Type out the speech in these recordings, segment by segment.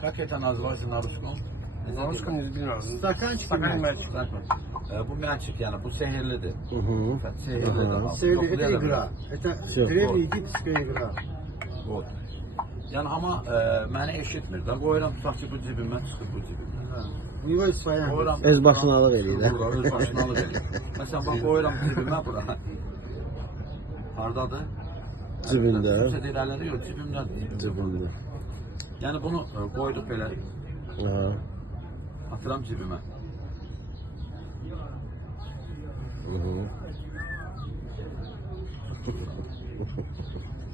Как это называется на русском? На русском не bilmiyorum. Stakançık Stakan mı? mərcik. Bu mənçik yəni, bu sehirlidir. Sehirlidir. Sevdi, это игра. Это Всё. древняя египетская игра. Вот. Yəni amma məni eşitmir də. Qoyuram tutaq ki, bu cibimdən çıxır bu cibimdən. Ha. У него есть своя. Qoyuram. Öz başına alıb eləyir. Bura öz başına alıb eləyir. Məsələn, bax qoyuram cibimə bura. Hardadır? Cibində. Kimsə deyir, əlləri yox, cibimdədir. Cibində. Yəni bunu qoyduq belə, Aha. atıram cibimə.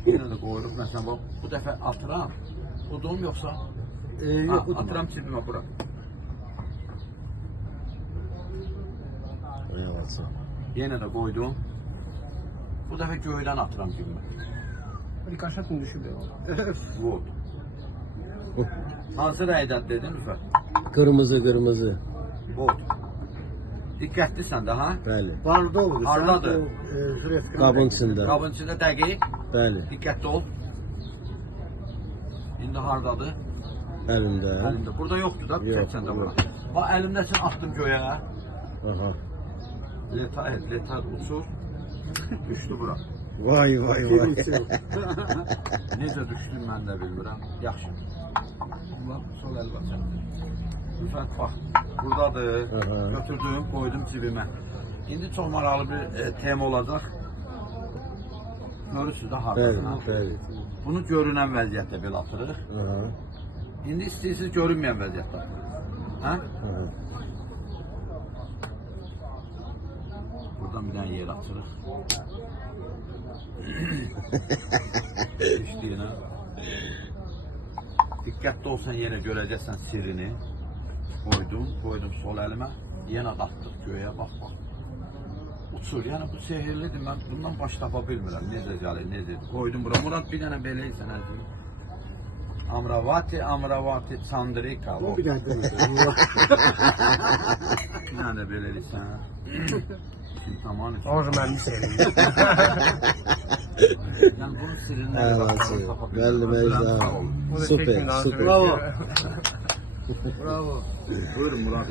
Yenə də qoyuruq, məsələn, bax, bu dəfə atıram. Udum yoxsa? Yok, bu da. Atıram cibimə bura. Eyvallah. Yenə də qoydum. Bu dəfə göydən atıram cibimə. Rikaşat mı düşürdü? Vot. Hansı rəydən dedin Rüfət? Qırmızı, qırmızı. Vot. Diqqətlisən də, ha? Bəli. Bordoğlu. Hardadır? Jüretka. Qabın içində. Qabın içində dəqiq. Bəli. Diqqətli ol. İndi hardadır? Əlimdə. Əlimdə. Burada yoxdur da, Yox, çəksən də yox. bura. Bax, əlimdə üçün atdım göyə. Aha. Leta uçur. Düşdü bura. Vay vay vay. Necə düşdüm mən də bilmirəm. Yaxşı. Ulan, sol əl var çəkdim. Rüfət, bax, buradadır. Aha. Götürdüm, qoydum cibimə. İndi çox maraqlı bir tema olacaq. Görürsünüz də Bəli, hardasına. bəli. Bunu görünən vəziyyətdə belə atırıq. Aha. İndi istəyirsiniz görünməyən vəziyyətdə atırıq. Hə? Aha. Buradan bir dənə yer açırıq. İşləyinə. Diqqətli olsan yenə görəcəksən sirrini. Qoydum sol əlimə. Yenə qalxdıq göyə, bax. Uçur, yəni bu sehirlidir. Mən bundan baş tapa bilmirəm. Necə gəlir, necə. Qoydum bura. Murad bir dənə belə etsən əzim. Amravati, Chandrika. O bir tane de. Bir dənə də belə etsən. Tamam. Oğuz mənim sevdim. Yani bunun sirrini Eyvallah. Belli belli. Bu da Süper, çekmeyin, süper. Bravo. Bravo. Buyurun Murat.